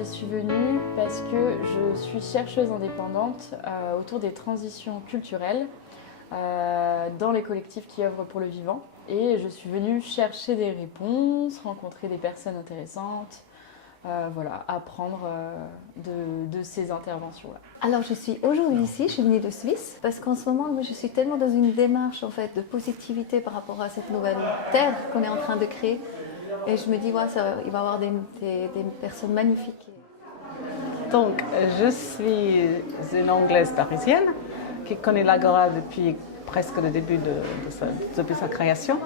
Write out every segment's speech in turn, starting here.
je suis venue parce que je suis chercheuse indépendante autour des transitions culturelles dans les collectifs qui œuvrent pour le vivant. Et je suis venue chercher des réponses, rencontrer des personnes intéressantes, voilà, apprendre de ces interventions-là. Alors je suis aujourd'hui ici, je suis venue de Suisse, parce qu'en ce moment, moi, je suis tellement dans une démarche en fait, de positivité par rapport à cette nouvelle terre qu'on est en train de créer. Et je me dis, ouais, il va y avoir des personnes magnifiques. Donc, je suis une Anglaise parisienne qui connaît l'Agora depuis presque le début depuis sa création.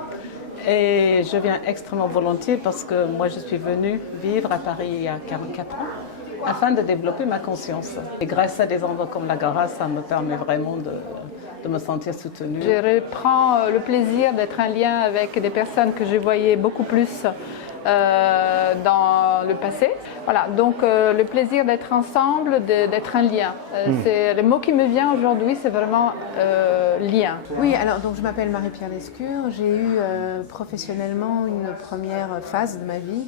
Et je viens extrêmement volontiers parce que moi, je suis venue vivre à Paris il y a 44 ans afin de développer ma conscience. Et grâce à des endroits comme l'Agora, ça me permet vraiment de me sentir soutenue. Je reprends le plaisir d'être en lien avec des personnes que je voyais beaucoup plus dans le passé. Voilà, donc le plaisir d'être ensemble, d'être en lien. C'est le mot qui me vient aujourd'hui, c'est vraiment lien. Oui, alors donc je m'appelle Marie-Pierre Lescure. J'ai eu professionnellement une première phase de ma vie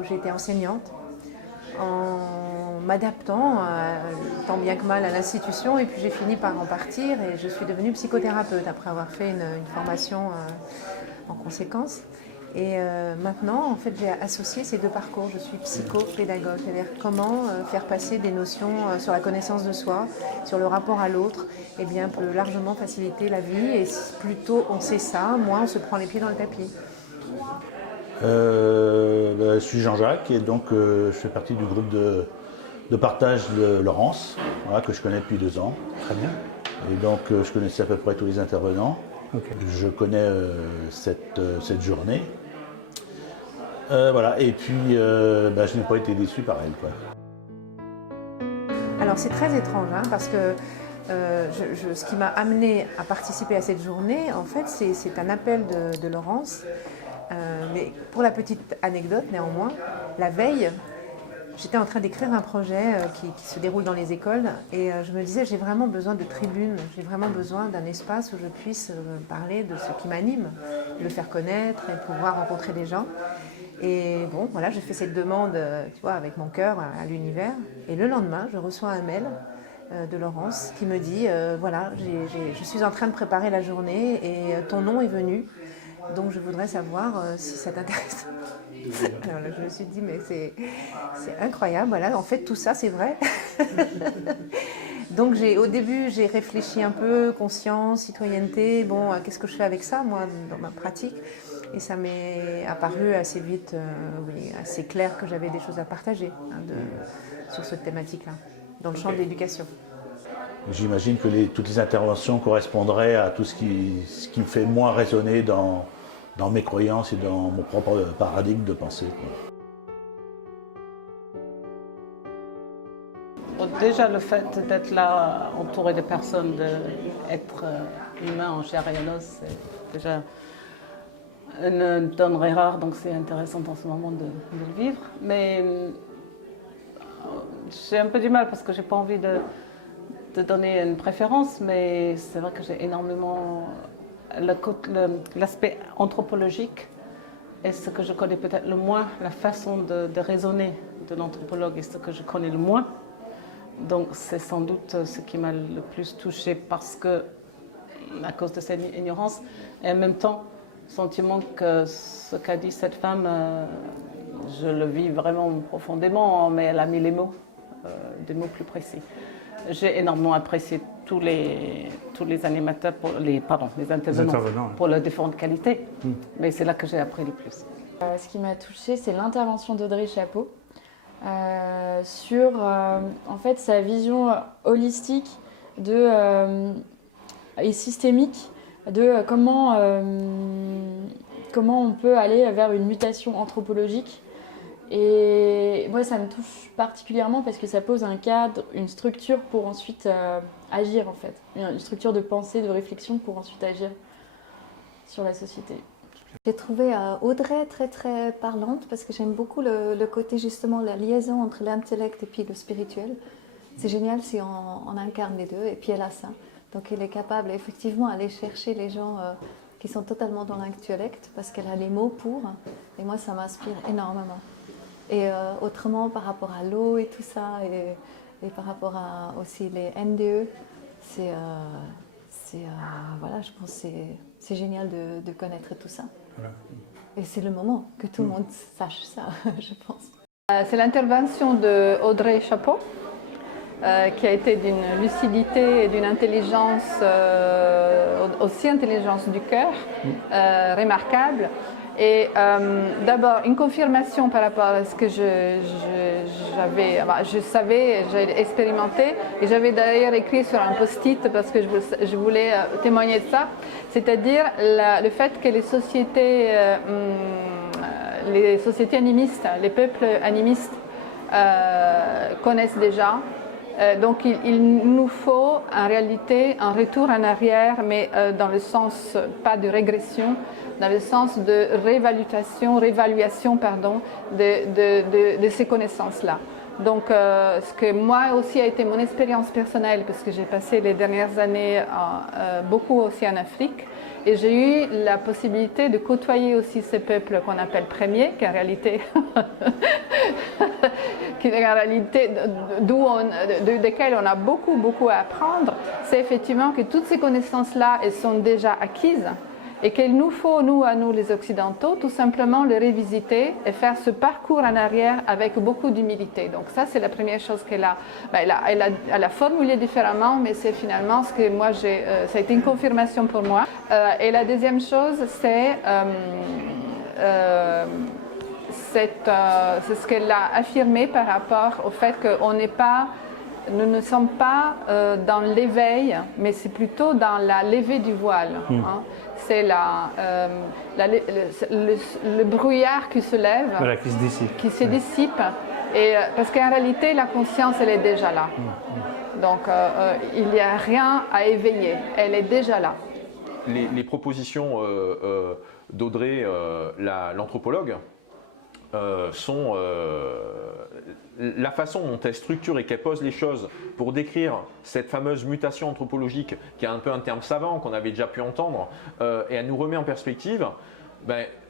où j'ai été enseignante en m'adaptant tant bien que mal à l'institution, et puis j'ai fini par en partir et je suis devenue psychothérapeute après avoir fait une formation en conséquence. Et maintenant, en fait, j'ai associé ces deux parcours. Je suis psychopédagogue, c'est-à-dire comment faire passer des notions sur la connaissance de soi, sur le rapport à l'autre, et bien pour largement faciliter la vie. Et plus tôt on sait ça, moins on se prend les pieds dans le tapis. Je suis Jean-Jacques et donc je fais partie du groupe de partage de Laurence, voilà, que je connais depuis 2 ans. Très bien. Et donc je connaissais à peu près tous les intervenants. Okay. Je connais cette journée. Voilà. Et puis je n'ai pas été déçu par elle, quoi. Alors c'est très étrange parce que ce qui m'a amené à participer à cette journée, en fait, c'est un appel de Laurence. Mais pour la petite anecdote, néanmoins, la veille, j'étais en train d'écrire un projet qui se déroule dans les écoles et je me disais, j'ai vraiment besoin de tribunes, j'ai vraiment besoin d'un espace où je puisse parler de ce qui m'anime, le faire connaître et pouvoir rencontrer des gens. Et bon, voilà, je fais cette demande, tu vois, avec mon cœur à l'univers. Et le lendemain, je reçois un mail de Laurence qui me dit, voilà, je suis en train de préparer la journée et ton nom est venu. Donc je voudrais savoir si ça t'intéresse. Alors là, je me suis dit, mais c'est incroyable, voilà, en fait tout ça c'est vrai. Donc au début j'ai réfléchi un peu, conscience, citoyenneté, bon, qu'est-ce que je fais avec ça moi dans ma pratique? Et ça m'est apparu assez vite, oui, assez clair que j'avais des choses à partager sur cette thématique-là, dans le champ de l'éducation. J'imagine que toutes les interventions correspondraient à tout ce qui me fait moi résonner dans mes croyances et dans mon propre paradigme de pensée, quoi. Déjà, le fait d'être là, entouré de personnes, d'être humain en chair et en os, c'est déjà une denrée rare, donc c'est intéressant en ce moment de le vivre. Mais j'ai un peu du mal parce que j'ai pas envie de donner une préférence, mais c'est vrai que j'ai énormément l'aspect anthropologique est ce que je connais peut-être le moins, la façon de raisonner de l'anthropologue est ce que je connais le moins. Donc c'est sans doute ce qui m'a le plus touchée parce que, à cause de cette ignorance, et en même temps, le sentiment que ce qu'a dit cette femme, je le vis vraiment profondément, mais elle a mis les mots, des mots plus précis. J'ai énormément apprécié tous les animateurs, les intervenants pour leur différentes qualités, mais c'est là que j'ai appris le plus. Ce qui m'a touchée, c'est l'intervention d'Audrey Chapeau sur en fait, sa vision holistique et systémique de comment on peut aller vers une mutation anthropologique. Et moi, ça me touche particulièrement parce que ça pose un cadre, une structure pour ensuite agir, en fait. Une structure de pensée, de réflexion pour ensuite agir sur la société. J'ai trouvé Audrey très très parlante parce que j'aime beaucoup le côté justement, la liaison entre l'intellect et puis le spirituel. C'est génial si on incarne les deux et puis elle a ça. Donc elle est capable effectivement d'aller chercher les gens qui sont totalement dans l'intellect parce qu'elle a les mots pour. Et moi, ça m'inspire énormément. Et autrement, par rapport à l'eau et tout ça, et par rapport à aussi les NDE, voilà, je pense que c'est génial de connaître tout ça. Voilà. Et c'est le moment que tout le monde sache ça, je pense. C'est l'intervention de Audrey Chapeau, qui a été d'une lucidité et d'une intelligence, aussi intelligence du cœur, remarquable. Et d'abord, une confirmation par rapport à ce que je savais, j'ai expérimenté, et j'avais d'ailleurs écrit sur un post-it parce que je voulais témoigner de ça, c'est-à-dire le fait que les sociétés animistes, les peuples animistes connaissent déjà. Donc il nous faut en réalité un retour en arrière, mais dans le sens, pas de régression, dans le sens de réévaluation de ces connaissances-là. Donc ce que moi aussi a été mon expérience personnelle, parce que j'ai passé les dernières années beaucoup aussi en Afrique, et j'ai eu la possibilité de côtoyer aussi ces peuples qu'on appelle premiers, qui en réalité, desquels on a beaucoup à apprendre. C'est effectivement que toutes ces connaissances-là, elles sont déjà acquises, et qu'il nous faut, nous les Occidentaux, tout simplement les révisiter et faire ce parcours en arrière avec beaucoup d'humilité. Donc ça, c'est la première chose qu'elle a. Elle a formulé différemment, mais c'est finalement ce que moi, ça a été une confirmation pour moi. Et la deuxième chose, c'est ce qu'elle a affirmé par rapport au fait qu'on n'est pas... Nous ne sommes pas dans l'éveil, mais c'est plutôt dans la levée du voile. Hein. C'est le brouillard qui se lève, voilà, qui se dissipe. Et, parce qu'en réalité, la conscience, elle est déjà là. Donc, il n'y a rien à éveiller, elle est déjà là. Les propositions d'Audrey, l'anthropologue, sont la façon dont elle structure et qu'elle pose les choses pour décrire cette fameuse mutation anthropologique, qui est un peu un terme savant qu'on avait déjà pu entendre, et elle nous remet en perspective.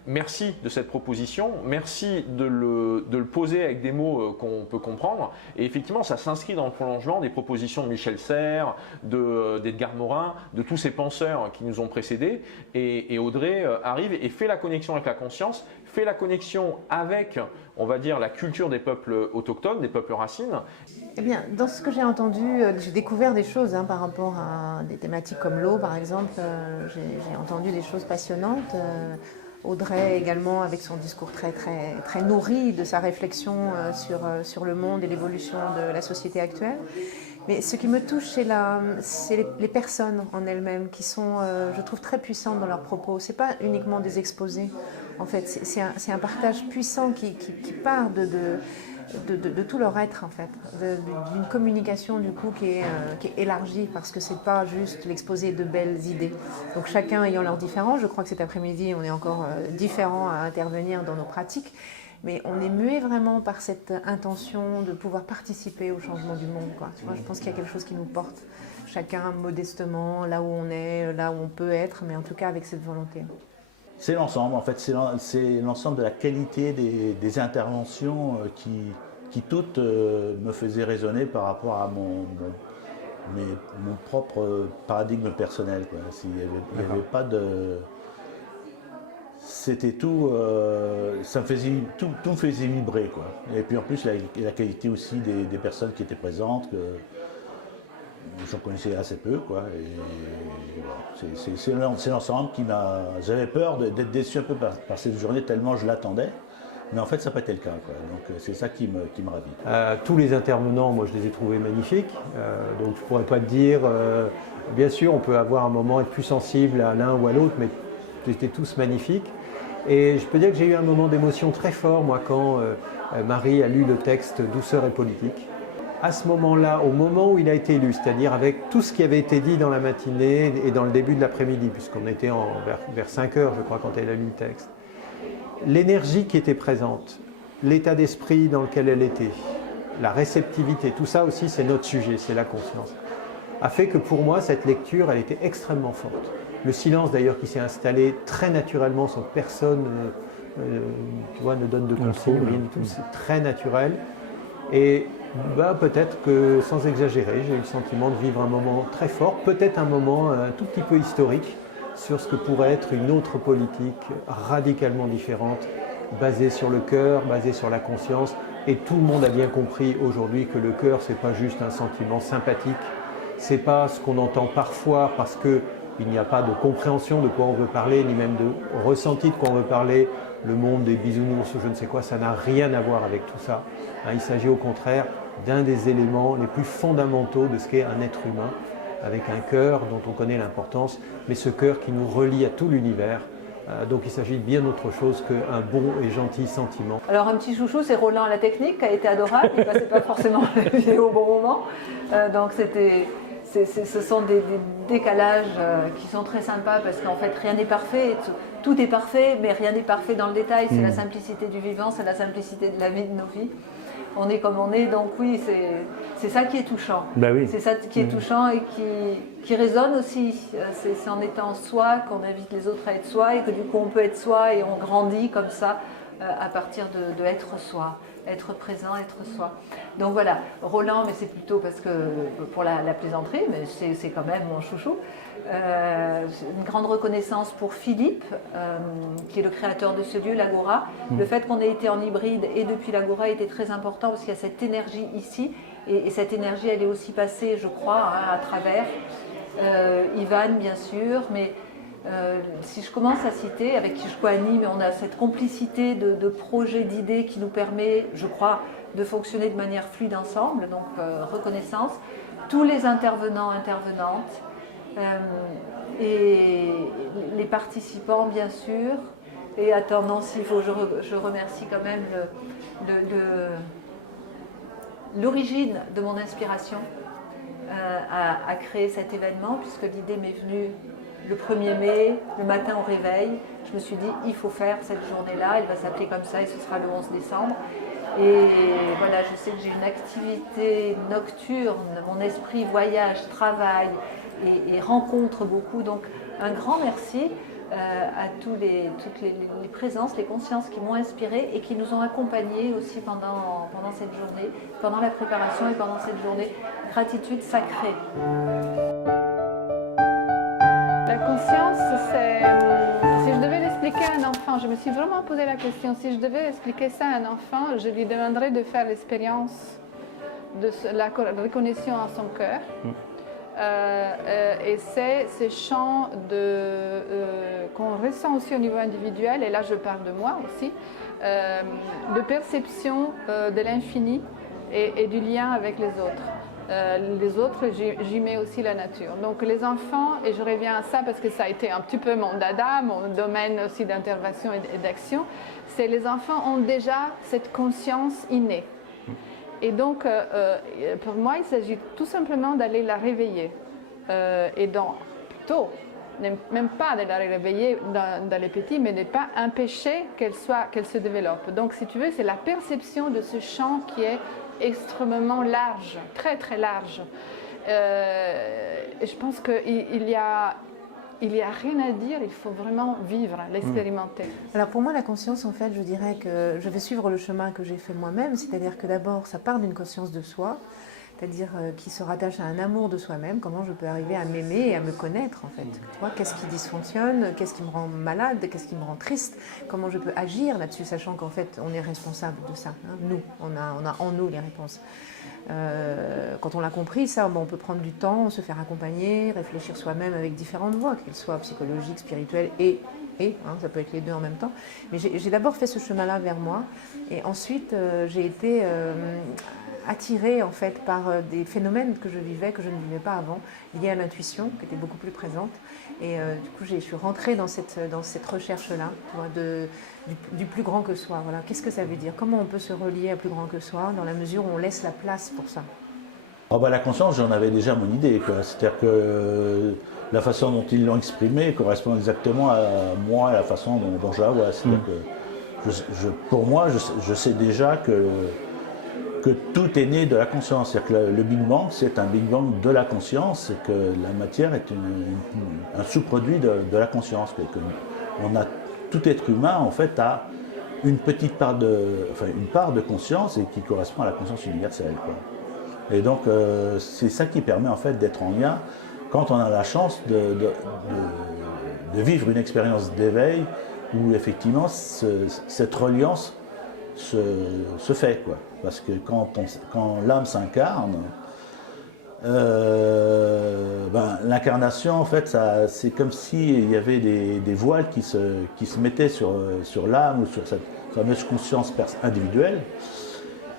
Merci de cette proposition, merci de le poser avec des mots qu'on peut comprendre. Et effectivement, ça s'inscrit dans le prolongement des propositions de Michel Serres, d'Edgar Morin, de tous ces penseurs qui nous ont précédés. Et Audrey arrive et fait la connexion avec la conscience, fait la connexion avec, on va dire, la culture des peuples autochtones, des peuples racines. Eh bien, dans ce que j'ai entendu, j'ai découvert des choses par rapport à des thématiques comme l'eau, par exemple. J'ai entendu des choses passionnantes. Audrey également, avec son discours très nourri de sa réflexion sur le monde et l'évolution de la société actuelle. Mais ce qui me touche, c'est les personnes en elles-mêmes qui sont, je trouve, très puissantes dans leurs propos. Ce n'est pas uniquement des exposés, en fait. C'est un partage puissant qui part de tout leur être, en fait, d'une communication du coup qui est élargie, parce que c'est pas juste l'exposé de belles idées. Donc chacun ayant leurs différences, je crois que cet après-midi on est encore différents à intervenir dans nos pratiques, mais on est muet vraiment par cette intention de pouvoir participer au changement du monde, quoi. Tu vois, je pense qu'il y a quelque chose qui nous porte, chacun modestement, là où on est, là où on peut être, mais en tout cas avec cette volonté. C'est l'ensemble, en fait, c'est l'ensemble de la qualité des interventions qui toutes me faisaient résonner par rapport à mon propre paradigme personnel, quoi. Il n'y avait pas de... C'était tout, tout me faisait vibrer, quoi. Et puis en plus, la qualité aussi des personnes qui étaient présentes, j'en connaissais assez peu, quoi. C'est l'ensemble qui m'a... J'avais peur d'être déçu un peu par cette journée tellement je l'attendais, mais en fait ça n'a pas été le cas, quoi. Donc c'est ça qui me ravit. Tous les intervenants, moi je les ai trouvés magnifiques, donc je ne pourrais pas te dire, bien sûr on peut avoir un moment être plus sensible à l'un ou à l'autre, mais ils étaient tous magnifiques. Et je peux dire que j'ai eu un moment d'émotion très fort, moi, quand Marie a lu le texte « Douceur et politique ». À ce moment-là, au moment où il a été lu, c'est-à-dire avec tout ce qui avait été dit dans la matinée et dans le début de l'après-midi, puisqu'on était vers 5 heures, je crois, quand elle a lu le texte, l'énergie qui était présente, l'état d'esprit dans lequel elle était, la réceptivité, tout ça aussi, c'est notre sujet, c'est la conscience, a fait que pour moi, cette lecture, elle était extrêmement forte. Le silence, d'ailleurs, qui s'est installé très naturellement, sans que personne tu vois, ne donne de consigne, rien du tout. C'est très naturel. Et peut-être que, sans exagérer, j'ai eu le sentiment de vivre un moment très fort, peut-être un moment un tout petit peu historique, sur ce que pourrait être une autre politique radicalement différente, basée sur le cœur, basée sur la conscience. Et tout le monde a bien compris aujourd'hui que le cœur, ce n'est pas juste un sentiment sympathique, ce n'est pas ce qu'on entend parfois parce qu'il n'y a pas de compréhension de quoi on veut parler, ni même de ressenti de quoi on veut parler. Le monde des bisounours ou je ne sais quoi, ça n'a rien à voir avec tout ça. Il s'agit au contraire d'un des éléments les plus fondamentaux de ce qu'est un être humain, avec un cœur dont on connaît l'importance, mais ce cœur qui nous relie à tout l'univers. Donc il s'agit de bien autre chose qu'un bon et gentil sentiment. Alors un petit chouchou, c'est Roland à la technique, qui a été adorable, il ne passait pas forcément la vidéo au bon moment. Donc ce sont des décalages qui sont très sympas parce qu'en fait rien n'est parfait, tout est parfait, mais rien n'est parfait dans le détail. C'est la simplicité du vivant, c'est la simplicité de la vie, de nos vies. On est comme on est, donc oui, c'est ça qui est touchant. Oui. C'est ça qui est touchant et qui résonne aussi. C'est en étant soi qu'on invite les autres à être soi et que du coup on peut être soi et on grandit comme ça à partir de être soi, être présent, être soi. Donc voilà, Roland, mais c'est plutôt parce que pour la plaisanterie, mais c'est quand même mon chouchou. Une grande reconnaissance pour Philippe, qui est le créateur de ce lieu, l'Agora. Le fait qu'on ait été en hybride et depuis l'Agora était très important parce qu'il y a cette énergie ici et cette énergie elle est aussi passée, je crois, à travers Ivan bien sûr, mais si je commence à citer, avec qui je co-anime, on a cette complicité de projets, d'idées qui nous permet, je crois, de fonctionner de manière fluide ensemble, donc reconnaissance. Tous les intervenants, intervenantes, et les participants bien sûr, et attendant s'il faut, je remercie quand même l'origine de mon inspiration à créer cet événement, puisque l'idée m'est venue le 1er mai, le matin au réveil. Je me suis dit, il faut faire cette journée-là, elle va s'appeler comme ça et ce sera le 11 décembre. Et voilà, je sais que j'ai une activité nocturne, mon esprit voyage, travaille et rencontre beaucoup. Donc un grand merci à toutes les présences, les consciences qui m'ont inspirée et qui nous ont accompagnés aussi pendant cette journée, pendant la préparation et pendant cette journée. Gratitude sacrée. La conscience, c'est... Si je devais l'expliquer à un enfant, je me suis vraiment posé la question, si je devais expliquer ça à un enfant, je lui demanderais de faire l'expérience de la reconnexion à son cœur. Et c'est ce champ qu'on ressent aussi au niveau individuel, et là je parle de moi aussi, de perception de l'infini et du lien avec les autres. Les autres, j'y mets aussi la nature. Donc les enfants, et je reviens à ça parce que ça a été un petit peu mon dada, mon domaine aussi d'intervention et d'action, c'est les enfants ont déjà cette conscience innée. Et donc, pour moi, il s'agit tout simplement d'aller la réveiller. Et donc, plutôt, même pas de la réveiller dans les petits, mais de ne pas empêcher qu'elle se développe. Donc, si tu veux, c'est la perception de ce champ qui est extrêmement large, très très large. Et je pense qu'il y a rien à dire, il faut vraiment vivre, l'expérimenter. Alors pour moi, la conscience, en fait, je dirais que je vais suivre le chemin que j'ai fait moi-même, c'est-à-dire que d'abord, ça part d'une conscience de soi, c'est-à-dire qui se rattache à un amour de soi-même, comment je peux arriver à m'aimer et à me connaître, en fait. Tu vois, qu'est-ce qui dysfonctionne, qu'est-ce qui me rend malade, qu'est-ce qui me rend triste, comment je peux agir là-dessus, sachant qu'en fait, on est responsable de ça. Hein. Nous, on a en nous les réponses. Quand on l'a compris, ça, on peut prendre du temps, se faire accompagner, réfléchir soi-même avec différentes voies, qu'elles soient psychologiques, spirituelles et ça peut être les deux en même temps. Mais j'ai d'abord fait ce chemin-là vers moi, et ensuite j'ai été attirée en fait par des phénomènes que je vivais, que je ne vivais pas avant, liés à l'intuition, qui était beaucoup plus présente. Et du coup, je suis rentrée dans cette recherche-là, du plus grand que soi. Voilà. Qu'est-ce que ça veut dire? Comment on peut se relier à plus grand que soi, dans la mesure où on laisse la place pour ça? La conscience, j'en avais déjà mon idée. C'est-à-dire que la façon dont ils l'ont exprimée correspond exactement à moi, à la façon dont je la vois. C'est-à-dire que pour moi, je sais déjà que tout est né de la conscience. C'est-à-dire que le Big Bang, c'est un Big Bang de la conscience, et que la matière est un sous-produit de la conscience. Tout être humain, en fait, a une part de conscience et qui correspond à la conscience universelle, quoi. Et donc c'est ça qui permet en fait d'être en lien quand on a la chance de vivre une expérience d'éveil où effectivement cette reliance se fait, quoi. Parce que quand l'âme s'incarne, l'incarnation, en fait, c'est comme s'il y avait des voiles qui se mettaient sur l'âme ou sur cette fameuse conscience individuelle.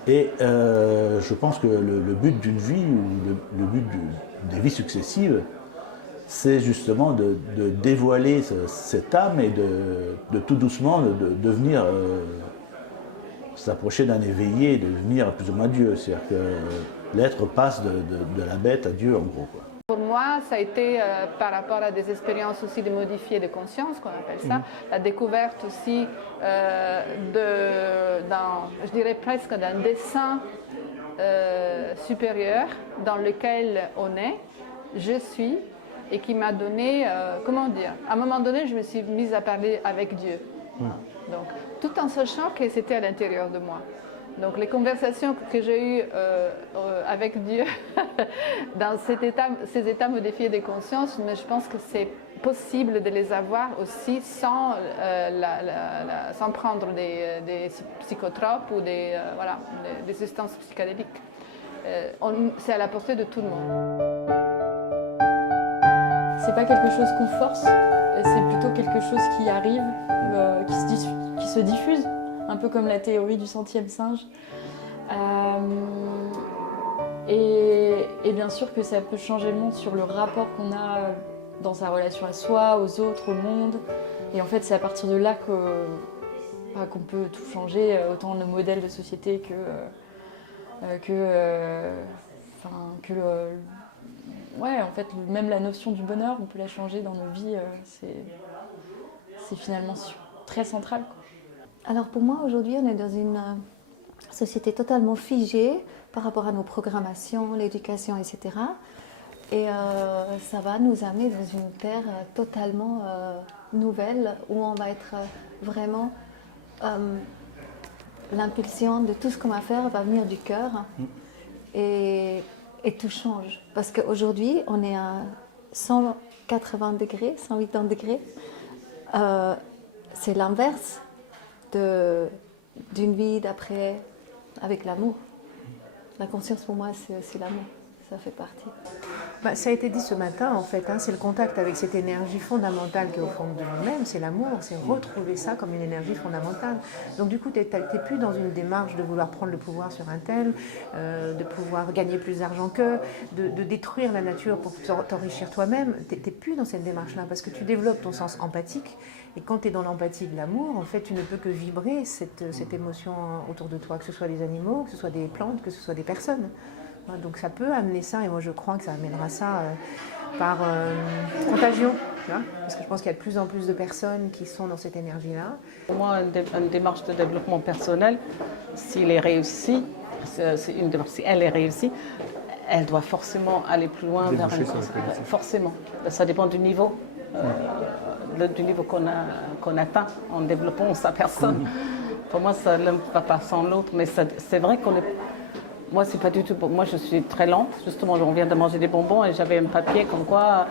Et je pense que le but d'une vie, ou le but des vies successives, c'est justement de dévoiler cette âme et de tout doucement de devenir, s'approcher d'un éveillé et de devenir plus ou moins Dieu. C'est-à-dire que l'être passe de la bête à Dieu, en gros, quoi. Pour moi, ça a été par rapport à des expériences aussi de modifier de conscience, qu'on appelle ça, la découverte aussi je dirais presque d'un dessin supérieur dans lequel on est, je suis, et qui m'a donné, comment dire, à un moment donné, je me suis mise à parler avec Dieu. Donc, tout en sachant que c'était à l'intérieur de moi. Donc les conversations que j'ai eues avec Dieu dans ces états modifiés des consciences, mais je pense que c'est possible de les avoir aussi sans prendre des psychotropes ou des substances psychédéliques. C'est à la portée de tout le monde. C'est pas quelque chose qu'on force, c'est plutôt quelque chose qui arrive, qui se diffuse. Un peu comme la théorie du centième singe. Et bien sûr que ça peut changer le monde sur le rapport qu'on a dans sa relation à soi, aux autres, au monde. Et en fait, c'est à partir de là qu'on peut tout changer, autant nos modèles de société en fait, même la notion du bonheur, on peut la changer dans nos vies. C'est finalement très central, quoi. Alors pour moi, aujourd'hui, on est dans une société totalement figée par rapport à nos programmations, l'éducation, etc. Et ça va nous amener dans une terre totalement nouvelle où on va être vraiment... l'impulsion de tout ce qu'on va faire va venir du cœur et tout change. Parce qu'aujourd'hui, on est à 180 degrés, 180 degrés. C'est l'inverse d'une vie d'après avec l'amour. La conscience pour moi c'est l'amour, ça fait partie. Ça a été dit ce matin en fait, c'est le contact avec cette énergie fondamentale qui est au fond de nous-mêmes, c'est l'amour, c'est retrouver ça comme une énergie fondamentale. Donc du coup tu n'es plus dans une démarche de vouloir prendre le pouvoir sur un tel, de pouvoir gagner plus d'argent qu'eux, de détruire la nature pour t'enrichir toi-même. Tu n'es plus dans cette démarche-là parce que tu développes ton sens empathique. Et quand tu es dans l'empathie de l'amour, en fait, tu ne peux que vibrer cette émotion autour de toi, que ce soit des animaux, que ce soit des plantes, que ce soit des personnes. Donc ça peut amener ça, et moi je crois que ça amènera ça par contagion, tu vois, parce que je pense qu'il y a de plus en plus de personnes qui sont dans cette énergie-là. Pour moi, une démarche de développement personnel, s'il est réussi, c'est une démarche, si elle est réussie, elle doit forcément aller plus loin vers forcément. Ça dépend du niveau. Du niveau qu'on atteint en développant sa personne. Pour moi, ça ne va pas sans l'autre, mais c'est vrai qu'on est... Moi, c'est pas du tout... Moi, je suis très lente. Justement, on vient de manger des bonbons et j'avais un papier comme quoi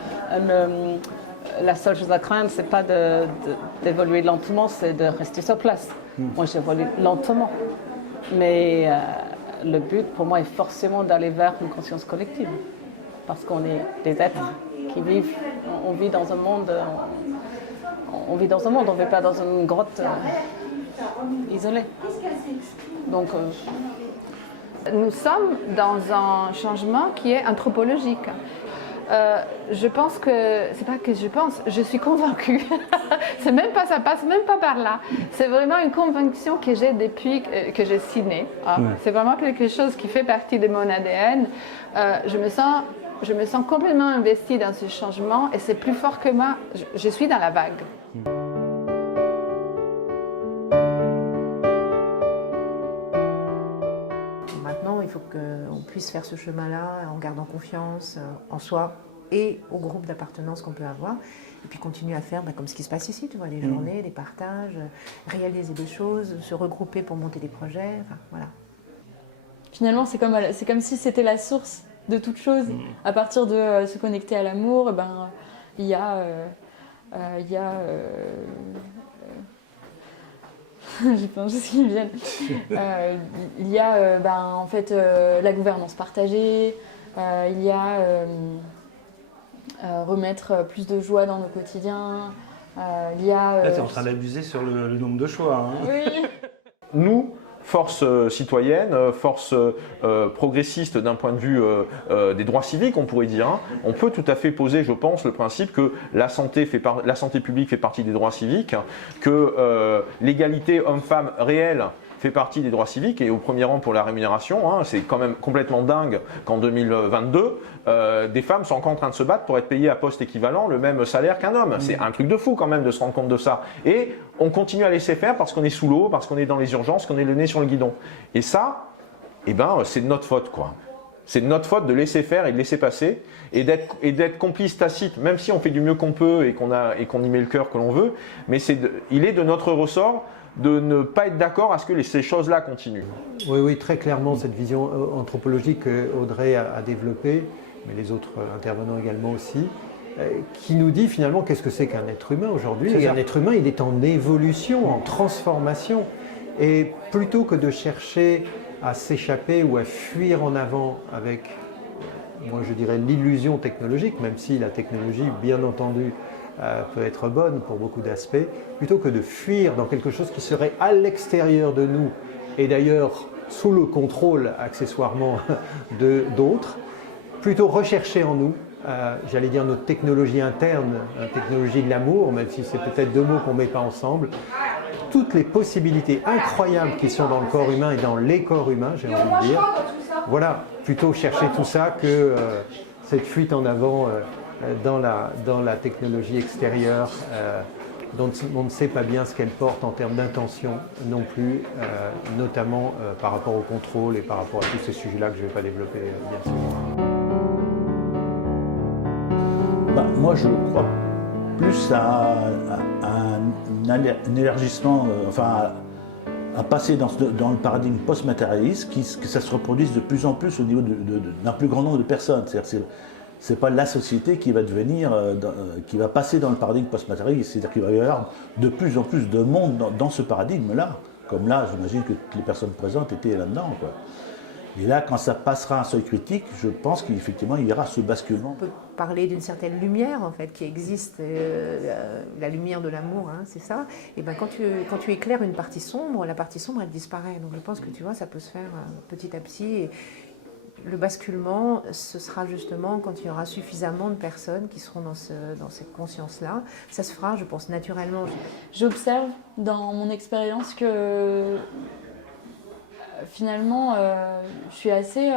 la seule chose à craindre, c'est pas d'évoluer lentement, c'est de rester sur place. Moi, j'évolue lentement. Mais le but, pour moi, est forcément d'aller vers une conscience collective. Parce qu'on est des êtres qui vivent... On vit dans un monde... On vit dans un monde, on ne vit pas dans une grotte isolée. Donc, nous sommes dans un changement qui est anthropologique. Je pense que, c'est pas que je pense, je suis convaincue. C'est même pas, ça passe même pas par là. C'est vraiment une conviction que j'ai depuis que je suis née. C'est vraiment quelque chose qui fait partie de mon ADN. Je me sens complètement investie dans ce changement et c'est plus fort que moi. Je suis dans la vague. Maintenant, il faut qu'on puisse faire ce chemin-là en gardant confiance en soi, et au groupe d'appartenance qu'on peut avoir. Et puis continuer à faire comme ce qui se passe ici, tu vois, des journées, des partages, réaliser des choses, se regrouper pour monter des projets, enfin voilà. Finalement, c'est comme si c'était la source de toute chose. À partir de se connecter à l'amour, il y a j'ai plein de choses qui me viennent. Il y a en fait la gouvernance partagée, il y a remettre plus de joie dans nos quotidiens, il y a... Là, tu es en train d'abuser sur le nombre de choix. Hein. Oui. Nous, force citoyenne, force progressiste d'un point de vue des droits civiques, on pourrait dire, hein, on peut tout à fait poser, je pense, le principe que la santé publique fait partie des droits civiques, que l'égalité homme-femme réelle fait partie des droits civiques et au premier rang pour la rémunération. Hein, c'est quand même complètement dingue qu'en 2022, des femmes sont encore en train de se battre pour être payées à poste équivalent le même salaire qu'un homme. C'est un truc de fou quand même de se rendre compte de ça. Et on continue à laisser faire parce qu'on est sous l'eau, parce qu'on est dans les urgences, qu'on est le nez sur le guidon. Et ça, c'est de notre faute, quoi. C'est de notre faute de laisser faire et de laisser passer et d'être complice tacite, même si on fait du mieux qu'on peut et qu'on y met le cœur que l'on veut. Mais il est de notre ressort de ne pas être d'accord à ce que ces choses-là continuent. Oui, très clairement, cette vision anthropologique qu'Audrey a développée, mais les autres intervenants également aussi, qui nous dit finalement qu'est-ce que c'est qu'un être humain aujourd'hui. Et un être humain, il est en évolution, en transformation. Et plutôt que de chercher à s'échapper ou à fuir en avant avec, moi je dirais, l'illusion technologique, même si la technologie, bien entendu, peut être bonne pour beaucoup d'aspects, plutôt que de fuir dans quelque chose qui serait à l'extérieur de nous et d'ailleurs sous le contrôle accessoirement d'autres, plutôt rechercher en nous, j'allais dire notre technologie interne, la technologie de l'amour, même si c'est peut-être deux mots qu'on ne met pas ensemble, toutes les possibilités incroyables qui sont dans le corps humain et dans les corps humains, j'ai envie de dire. Voilà, plutôt chercher tout ça que cette fuite en avant dans la technologie extérieure dont on ne sait pas bien ce qu'elle porte en termes d'intention non plus, notamment par rapport au contrôle et par rapport à tous ces sujets-là que je ne vais pas développer bien sûr. Moi je crois plus à un élargissement, à passer dans le paradigme post-matérialiste, que ça se reproduise de plus en plus au niveau d'un plus grand nombre de personnes. C'est pas la société qui va devenir, qui va passer dans le paradigme post-matérialiste. C'est-à-dire qu'il va y avoir de plus en plus de monde dans ce paradigme-là. Comme là, j'imagine que toutes les personnes présentes étaient là-dedans, quoi. Et là, quand ça passera un seuil critique, je pense qu'effectivement, il y aura ce basculement. On peut parler d'une certaine lumière, en fait, qui existe, la lumière de l'amour, hein, c'est ça. Et ben, quand tu éclaires une partie sombre, la partie sombre, elle disparaît. Donc je pense que, tu vois, ça peut se faire petit à petit. Et le basculement, ce sera justement quand il y aura suffisamment de personnes qui seront dans cette conscience-là. Ça se fera, je pense, naturellement. J'observe dans mon expérience que finalement, je suis assez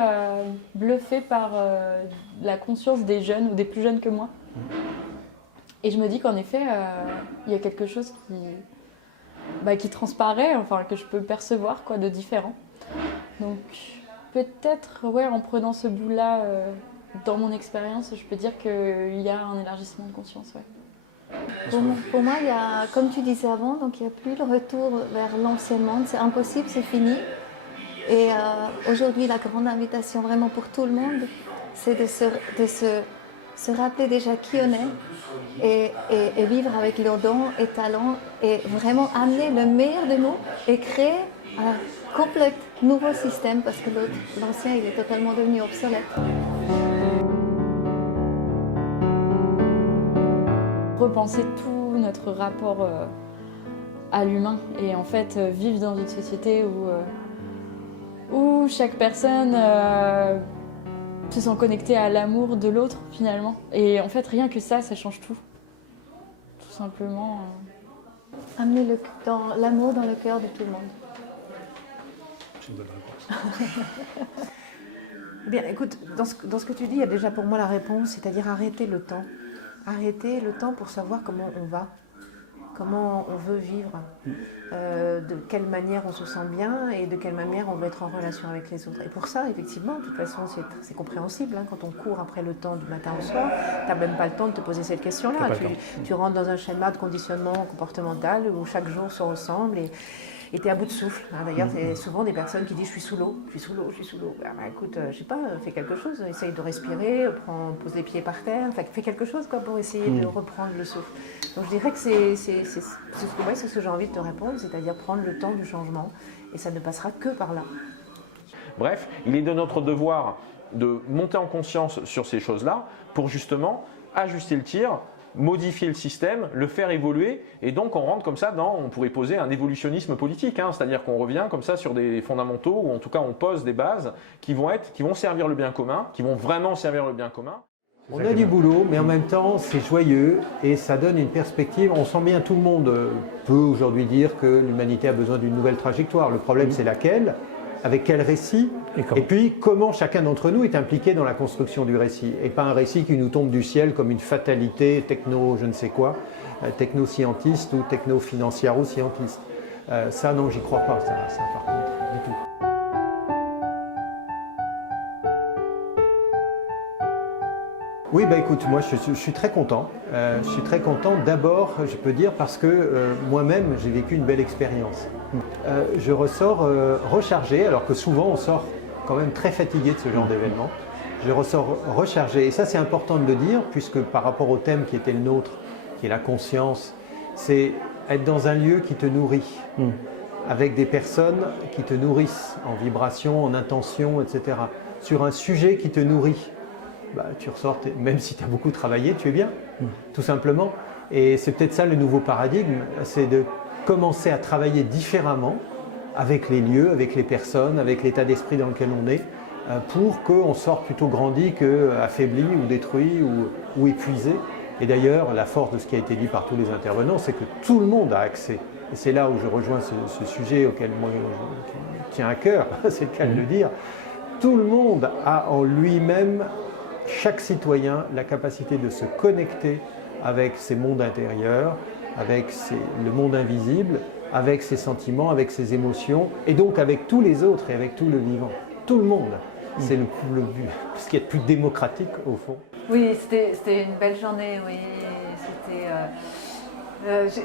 bluffée par la conscience des jeunes ou des plus jeunes que moi. Et je me dis qu'en effet, il y a quelque chose qui transparaît, enfin que je peux percevoir de différent. Donc peut-être, en prenant ce bout-là dans mon expérience, je peux dire qu'il y a un élargissement de conscience. Ouais. Pour moi, il y a, comme tu disais avant, donc il n'y a plus le retour vers l'ancien monde. C'est impossible, c'est fini. Et aujourd'hui, la grande invitation vraiment pour tout le monde, c'est de se rappeler déjà qui on est et vivre avec leurs dons et talents et vraiment amener le meilleur de nous et créer un complet nouveau système parce que l'ancien, il est totalement devenu obsolète. Repenser tout notre rapport à l'humain et en fait vivre dans une société où chaque personne se sent connectée à l'amour de l'autre finalement. Et en fait rien que ça change tout. Tout simplement. Amener l'amour dans le cœur de tout le monde. C'est une bonne réponse. Bien, écoute, dans ce que tu dis, il y a déjà pour moi la réponse, c'est-à-dire arrêter le temps. Arrêter le temps pour savoir comment on va. comment on veut vivre, de quelle manière on se sent bien et de quelle manière on veut être en relation avec les autres. Et pour ça, effectivement, de toute façon, c'est compréhensible. Hein, quand on court après le temps du matin au soir, tu n'as même pas le temps de te poser cette question-là. Tu rentres dans un schéma de conditionnement comportemental où chaque jour se ressemble et tu es à bout de souffle. Hein. D'ailleurs, c'est souvent des personnes qui disent « je suis sous l'eau, je suis sous l'eau, je suis sous l'eau ». Bah, écoute, je sais pas, fais quelque chose, essaye de respirer, pose les pieds par terre, fais quelque chose quoi, pour essayer de reprendre le souffle. Donc je dirais que c'est ce que j'ai envie de te répondre, c'est-à-dire prendre le temps du changement et ça ne passera que par là. Bref, il est de notre devoir de monter en conscience sur ces choses-là pour justement ajuster le tir, modifier le système, le faire évoluer et donc on rentre comme ça dans, on pourrait poser un évolutionnisme politique, hein, c'est-à-dire qu'on revient comme ça sur des fondamentaux ou en tout cas on pose des bases qui vont servir le bien commun, qui vont vraiment servir le bien commun. On a du boulot, mais en même temps, c'est joyeux et ça donne une perspective. On sent bien, tout le monde peut aujourd'hui dire que l'humanité a besoin d'une nouvelle trajectoire. Le problème, c'est laquelle, avec quel récit, et puis comment chacun d'entre nous est impliqué dans la construction du récit. Et pas un récit qui nous tombe du ciel comme une fatalité techno, je ne sais quoi, techno-scientiste ou techno-financiaro-scientiste. Ça, non, j'y crois pas, ça par contre, du tout. Oui, bah écoute, moi je suis très content. Je suis très content d'abord, je peux dire, parce que moi-même j'ai vécu une belle expérience. Je ressors rechargé, alors que souvent on sort quand même très fatigué de ce genre d'événement. Je ressors rechargé, et ça c'est important de le dire, puisque par rapport au thème qui était le nôtre, qui est la conscience, c'est être dans un lieu qui te nourrit, avec des personnes qui te nourrissent en vibration, en intention, etc. Sur un sujet qui te nourrit. Bah, tu ressors, même si tu as beaucoup travaillé, tu es bien, tout simplement. Et c'est peut-être ça le nouveau paradigme, c'est de commencer à travailler différemment avec les lieux, avec les personnes, avec l'état d'esprit dans lequel on est, pour qu'on sorte plutôt grandi qu'affaibli ou détruit ou épuisé. Et d'ailleurs, la force de ce qui a été dit par tous les intervenants, c'est que tout le monde a accès. Et c'est là où je rejoins ce sujet auquel moi je tiens à cœur, c'est le cas de le dire. Tout le monde a en lui-même, chaque citoyen, la capacité de se connecter avec ses mondes intérieurs, avec le monde invisible, avec ses sentiments, avec ses émotions, et donc avec tous les autres et avec tout le vivant. Tout le monde. C'est ce qui est le plus démocratique au fond. Oui, c'était une belle journée, oui.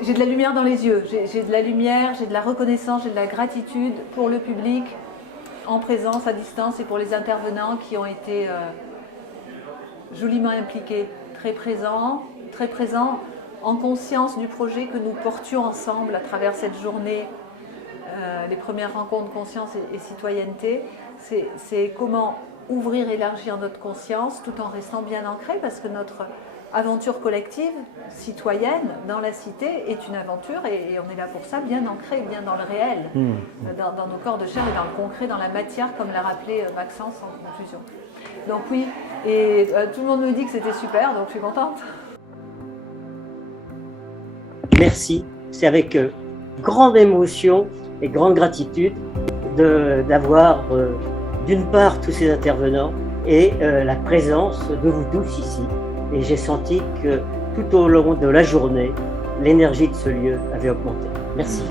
J'ai de la lumière dans les yeux, j'ai de la lumière, j'ai de la reconnaissance, j'ai de la gratitude pour le public, en présence, à distance, et pour les intervenants qui ont été joliment impliqués, très présents en conscience du projet que nous portions ensemble à travers cette journée, les premières rencontres conscience et citoyenneté. C'est comment ouvrir, élargir notre conscience tout en restant bien ancré, parce que notre aventure collective, citoyenne, dans la cité, est une aventure et on est là pour ça, bien ancré, bien dans le réel, dans nos corps de chair et dans le concret, dans la matière, comme l'a rappelé Maxence en conclusion. Donc oui, et tout le monde me dit que c'était super, donc je suis contente. Merci, c'est avec grande émotion et grande gratitude d'avoir d'une part tous ces intervenants et la présence de vous tous ici. Et j'ai senti que tout au long de la journée, l'énergie de ce lieu avait augmenté. Merci.